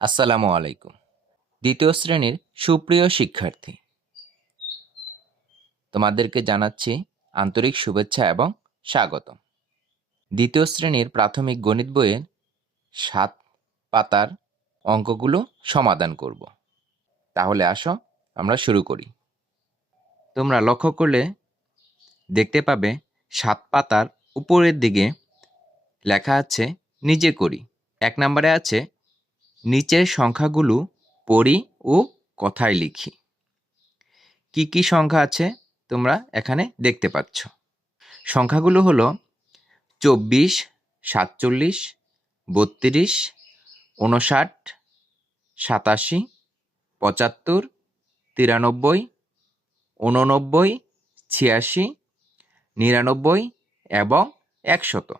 আসসালামু আলাইকুম। দ্বিতীয় শ্রেণীর সুপ্রিয় শিক্ষার্থী, তোমাদেরকে জানাচ্ছি আন্তরিক শুভেচ্ছা এবং স্বাগতম। দ্বিতীয় শ্রেণীর প্রাথমিক গণিত বইয়ের ৭ পাতার অঙ্কগুলো সমাধান করব। তাহলে আসো আমরা শুরু করি। তোমরা লক্ষ্য করলে দেখতে পাবে ৭ পাতার উপরের দিকে লেখা আছে নিজে করি। ১ নম্বরে আছে নিচের সংখ্যাগুলো পড়ি ও কথায় লিখি। কি কি সংখ্যা আছে তোমরা এখানে দেখতে পাচ্ছ। সংখ্যাগুলো হলো ২৪, ৪৭, ৩২, ৫৯, ৮৭, ৭৫, ৯৩, ৮৯, ৮৬, ৯৯ এবং ১০০।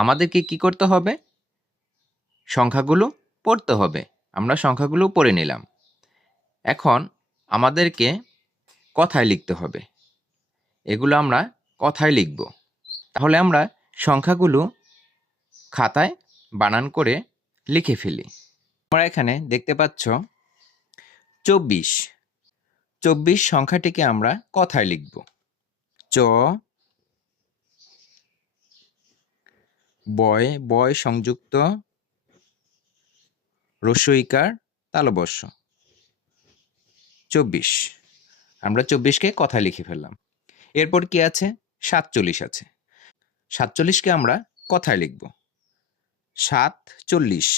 আমাদেরকে কি করতে হবে? সংখ্যাগুলো পড়তে হবে। আমরা সংখ্যাগুলো পড়ে নিলাম। এখন আমাদেরকে কথায় লিখতে হবে। এগুলো আমরা কথায় লিখব। তাহলে আমরা সংখ্যাগুলো খাতায় বানান করে লিখে ফেলি। তোমরা এখানে দেখতে পাচ্ছ ২৪। ২৪ সংখ্যাটিকে আমরা কথায় লিখব। চ বয় সংযুক্ত রস্বইকার তালবস্য ২৪। আমরা ২৪কে কথায় লিখে ফেললাম। এরপর কি আছে? ৪৭ আছে। ৪৭কে আমরা কথায় লিখব। ৪০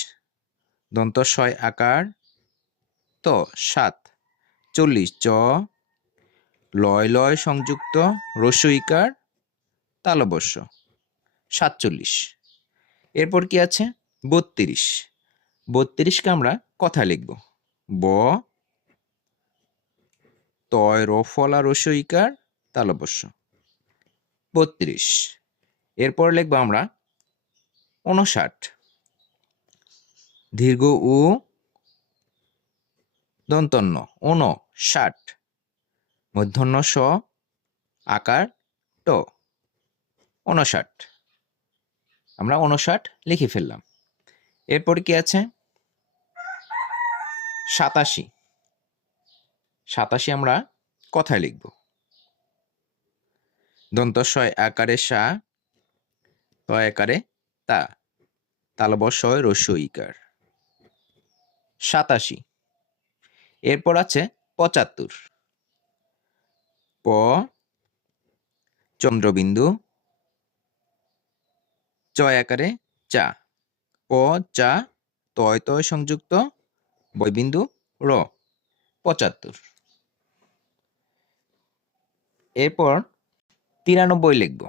দন্ত শয় আকার ত ৭ ৪০ চ লয় সংযুক্ত রস্বইকার তালবস্য ৪৭। এরপর কি আছে? ৩২। ৩২কে আমরা কথায় লিখব। ব তয় রফলা রস্বইকার তালবস্য ৩২। এরপর লিখব আমরা ৫৯। দীর্ঘ উ দন্তন্য ৫৯, মূর্ধন্য স আকার ট ৫৯। আমরা ৫৯ লিখে ফেললাম। এরপর কি আছে? ৮৭। ৮৭ আমরা কথায় লিখব। দন্তস্বয় আকারে সা ত আকারে তা তালবস্যয় রস্বইকার ৮৭। এরপর আছে ৭৫। প চন্দ্রবিন্দু চ আকারে চা প চা তয় সংযুক্ত বয়বিন্দু র ৭৫। এরপর ৯৩ লিখব।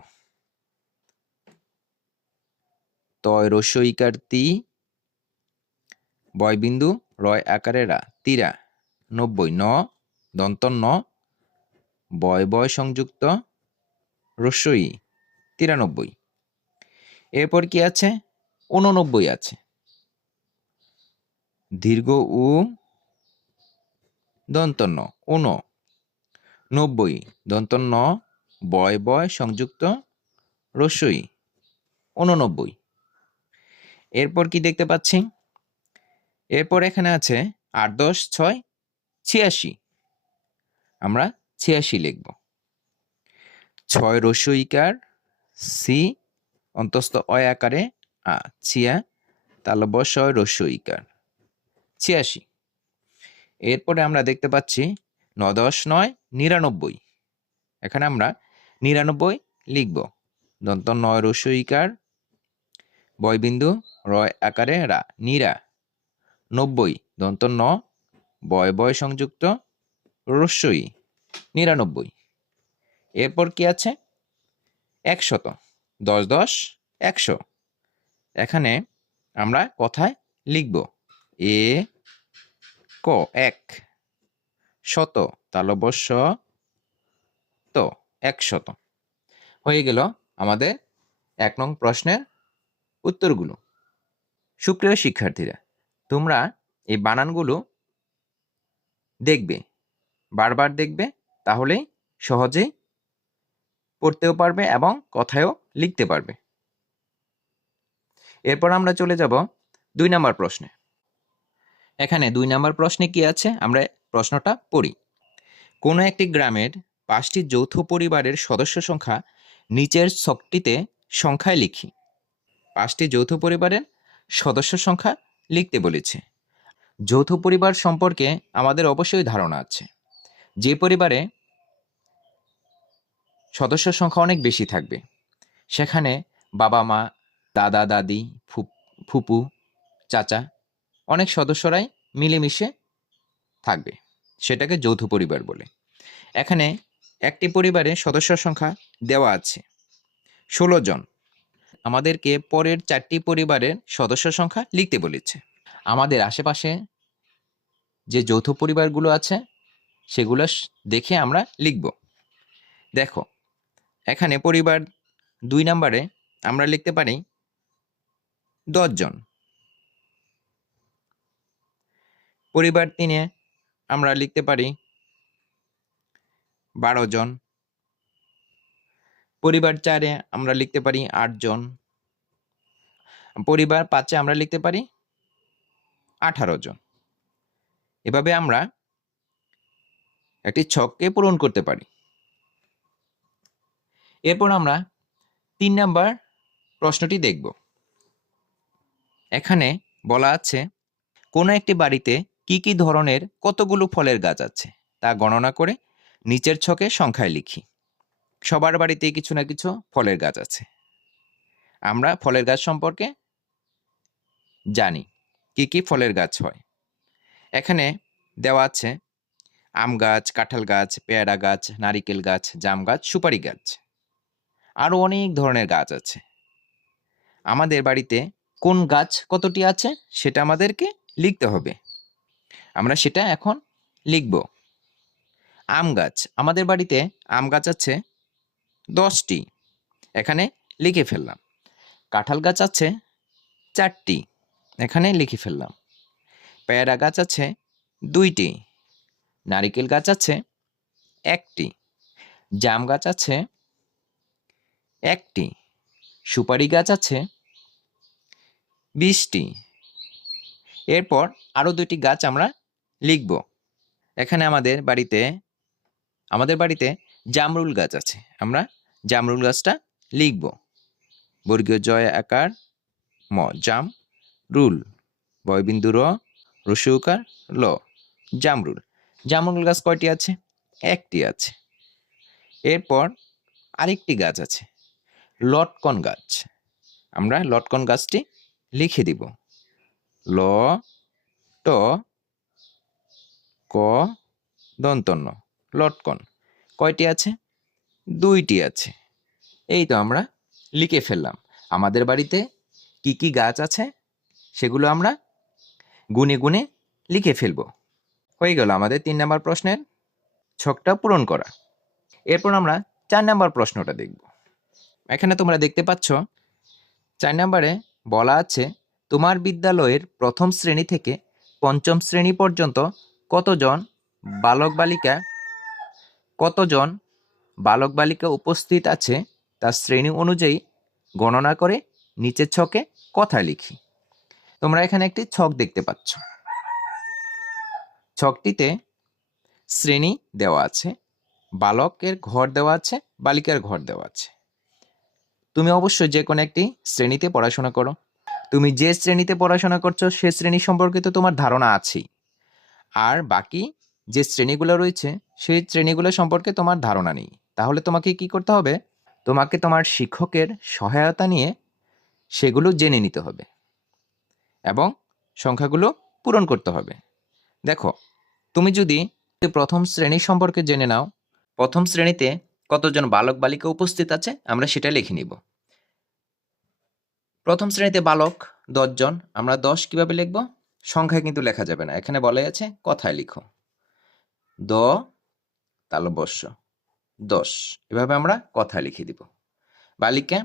তয় রস্বইকার তি বয়বিন্দু রয় আকারে রা তিরা ৯০ ন দন্তন্য বয় সংযুক্ত রস্বই ৯৩। এরপর কি আছে? ৮৯ আছে। দীর্ঘ উ দন্তন্য ৯০ দন্তন্য বয় সংযুক্ত রস্বই ৮৯। এরপর কি দেখতে পাচ্ছি? এরপর এখানে আছে ৮ ১০ ৬ ৮৬। আমরা ৮৬ লিখব। ৬ রস্বইকার সি অন্তস্থ অয় আকারে আ ছিয়া তালবস্যয় রস্বইকার ৮৬। এরপরে আমরা দেখতে পাচ্ছি ৯ ১০ ৯ ৯৯। এখানে আমরা ৯৯ লিখব। দন্ত নয় রস্বইকার বয়বিন্দু রয় আকারে রা নিরা ৯০ দন্ত ন বয় সংযুক্ত রস্বই ৯৯। এরপর কি আছে? ১০০। ১০ ১০ ১০০। এখানে আমরা কথায় লিখব। এ ক ১ শত তালবস্য ত ১০০। হয়ে গেল আমাদের ১ নং প্রশ্নের উত্তরগুলো। সুপ্রিয় শিক্ষার্থীরা, তোমরা এই বানানগুলো দেখবে, বারবার দেখবে, তাহলেই সহজেই পড়তেও পারবে এবং কথায়ও লিখতে পারবে। এরপর আমরা চলে যাব 2 নম্বর প্রশ্নে। এখানে 2 নম্বর প্রশ্নে কি আছে আমরা প্রশ্নটা পড়ি। কোনো একটি গ্রামের 5টি যৌথ পরিবারের সদস্য সংখ্যা নিচের ছকটিতে সংখ্যায় লিখি। 5টি যৌথ পরিবারের সদস্য সংখ্যা লিখতে বলেছে। যৌথ পরিবার সম্পর্কে আমাদের অবশ্যই ধারণা আছে। যে পরিবারে সদস্য সংখ্যা অনেক বেশি থাকবে সেখানে বাবা মা, দাদা দাদি, ফুপু, চাচা অনেক সদস্যরাই মিলেমিশে থাকবে, সেটাকে যৌথ পরিবার বলে। এখানে একটি পরিবারে সদস্য সংখ্যা দেওয়া আছে 16 জন। আমাদেরকে পরের 4টি পরিবারের সদস্য সংখ্যা লিখতে বলেছে। আমাদের আশেপাশে যে যৌথ পরিবারগুলো আছে সেগুলো দেখে আমরা লিখব। দেখো, এখানে পরিবার 2 নম্বরে আমরা লিখতে পারি 10 জন। পরিবার 3-এ আমরা লিখতে পারি 12 জন। পরিবার 4-এ আমরা লিখতে পারি 8 জন। পরিবার 5-এ আমরা লিখতে পারি 18 জন। এভাবে আমরা একটি ছককে পূরণ করতে পারি। এরপর আমরা 3 নম্বর প্রশ্নটি দেখব। এখানে বলা আছে কোনো একটি বাড়িতে কি কি ধরনের কতগুলো ফলের গাছ আছে তা গণনা করে নিচের ছকে সংখ্যায় লিখি। সবার বাড়িতে কিছু না কিছু ফলের গাছ আছে। আমরা ফলের গাছ সম্পর্কে জানি কি কি ফলের গাছ হয়। এখানে দেওয়া আছে আম গাছ, কাঁঠাল গাছ, পেয়ারা গাছ, নারিকেল গাছ, জাম গাছ, সুপারি গাছ, আরও অনেক ধরনের গাছ আছে। আমাদের বাড়িতে কোন গাছ কতটি আছে সেটা আমাদেরকে লিখতে হবে। আমরা সেটা এখন লিখব। আম গাছ, আমাদের বাড়িতে আম গাছ আছে 10টি, এখানে লিখে ফেললাম। কাঁঠাল গাছ আছে 4টি, এখানে লিখে ফেললাম। পেয়ারা গাছ আছে 2টি, নারিকেল গাছ আছে 1টি, জাম গাছ আছে 1টি, সুপারি গাছ আছে 20টি। এরপর আরও 2টি গাছ আমরা লিখব। এখানে আমাদের বাড়িতে জামরুল গাছ আছে, আমরা জামরুল গাছটা লিখব। বর্গীয় জয় আকার ম, জাম রুল, বয়বিন্দু র, রস্যই উকার ল, জামরুল। জামরুল গাছ কয়টি আছে? 1টি আছে। এরপর আরেকটি গাছ আছে লটকন গাছ, আমরা লটকন গাছটি লিখে দিব। ল ট ক দন্তন্য, লটকন। কয়টি আছে? 2টি আছে। এই তো আমরা লিখে ফেললাম। আমাদের বাড়িতে কি কি গাছ আছে সেগুলো আমরা গুনে গুনে লিখে ফেলব। হয়ে গেল আমাদের 3 নম্বর প্রশ্নের ছকটা পূরণ করা। এরপর আমরা 4 নম্বর প্রশ্নটা দেখব। এখানে তোমরা দেখতে পাচ্ছ 4 নম্বরে বলা আছে তোমার বিদ্যালয়ের প্রথম শ্রেণী থেকে 5ম শ্রেণী পর্যন্ত কতজন বালক বালিকা উপস্থিত আছে তা শ্রেণী অনুযায়ী গণনা করে নিচের ছকে কথা লিখি। তোমরা এখানে একটি ছক দেখতে পাচ্ছ। ছকটিতে শ্রেণী দেওয়া আছে, বালকের ঘর দেওয়া আছে, বালিকার ঘর দেওয়া আছে। তুমি অবশ্যই যে কোনো একটি শ্রেণীতে পড়াশোনা করো। তুমি যে শ্রেণীতে পড়াশোনা করছো সে শ্রেণী সম্পর্কে তো তোমার ধারণা আছেই, আর বাকি যে শ্রেণীগুলো রয়েছে সেই শ্রেণীগুলো সম্পর্কে তোমার ধারণা নেই। তাহলে তোমাকে কি করতে হবে? তোমাকে তোমার শিক্ষকের সহায়তা নিয়ে সেগুলো জেনে নিতে হবে এবং সংখ্যাগুলো পূরণ করতে হবে। দেখো, তুমি যদি প্রথম শ্রেণী সম্পর্কে জেনে নাও, প্রথম শ্রেণীতে কতজন বালক বালিকা উপস্থিত আছে আমরা সেটা লিখে নিব। প্রথম শ্রেণীতে বালক 10 জন, আমরা 10 কিভাবে লিখব? সংখ্যায় কিন্তু লেখা যাবে না, এখানে বলা আছে কথায় লিখো। দ তালব্য 10, এভাবে আমরা কথা লিখে দিব। বালিকা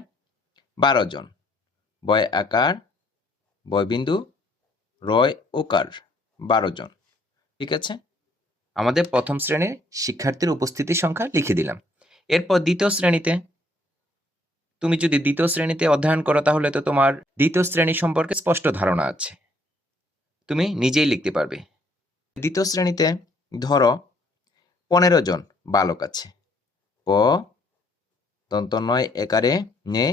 12 জন, বয় আকার বয়বিন্দু রয় ওকার 12 জন। ঠিক আছে, আমাদের প্রথম শ্রেণীর শিক্ষার্থীর উপস্থিতির সংখ্যা লিখে দিলাম। এরপর দ্বিতীয় শ্রেণীতে, তুমি যদি দ্বিতীয় শ্রেণীতে অধ্যয়ন করো তাহলে তো তোমার দ্বিতীয় শ্রেণী সম্পর্কে স্পষ্ট ধারণা আছে। তুমি নিজেই লিখতে পারবে। দ্বিতীয় শ্রেণীতে ধরো 15 জন বালক আছে। প দন্ত নয় একারে নে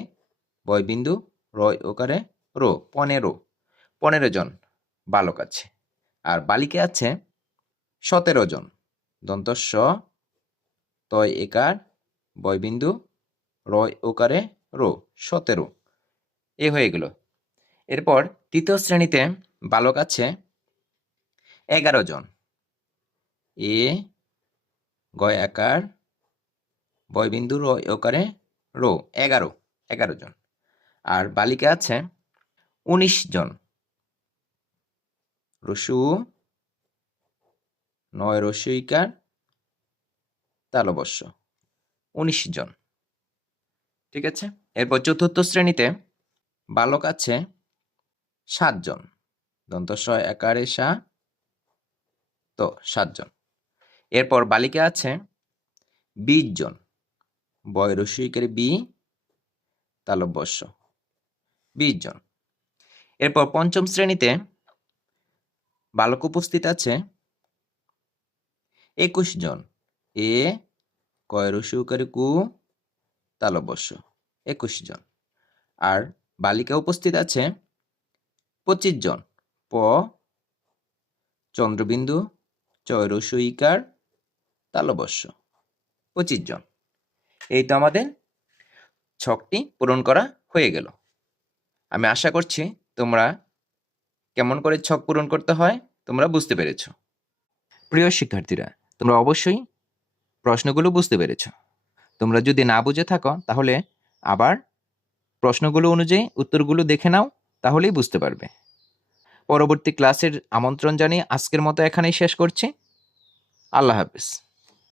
বয়বিন্দু রয় ওকারে রো 15 জন বালক আছে। আর বালিকা আছে 17 জন। দন্ত স তয় একার বয়বিন্দু রয় ওকারে রো 17। এ হয়ে গেল। এরপর তৃতীয় শ্রেণীতে বালক আছে 11 জন। এ গয় আকার বয়বিন্দু রয় ওকারে রো 11 জন। আর বালিকা আছে 19 জন। রসু নয় রসইকার তালবস্য 19 জন। ঠিক আছে। এরপর চতুর্থ শ্রেণীতে বালক আছে 7 জন। দন্ত স একারে সা তো 7 জন। এরপর বালিকা আছে 20 জন। বয় রসইকারে বি তালবস্য 20 জন। এরপর পঞ্চম শ্রেণীতে বালক উপস্থিত আছে 21 জন। এ কয় রসইকারে কু তালবস্য 21 জন। আর বালিকা উপস্থিত আছে 25 জন। প চন্দ্রবিন্দু চয় রসইকার তালবস্য 25 জন। এই তো আমাদের ছকটি পূরণ করা হয়ে গেল। আমি আশা করছি তোমরা কেমন করে ছক পূরণ করতে হয় তোমরা বুঝতে পেরেছ। প্রিয় শিক্ষার্থীরা, তোমরা অবশ্যই প্রশ্নগুলো বুঝতে পেরেছ। তোমরা যদি না বুঝে থাকো তাহলে আবার প্রশ্নগুলো অনুযায়ী উত্তরগুলো দেখে নাও, তাহলেই বুঝতে পারবে। পরবর্তী ক্লাসের আমন্ত্রণ জানিয়ে আজকের মতো এখানেই শেষ করছি। আল্লাহ হাফেজ।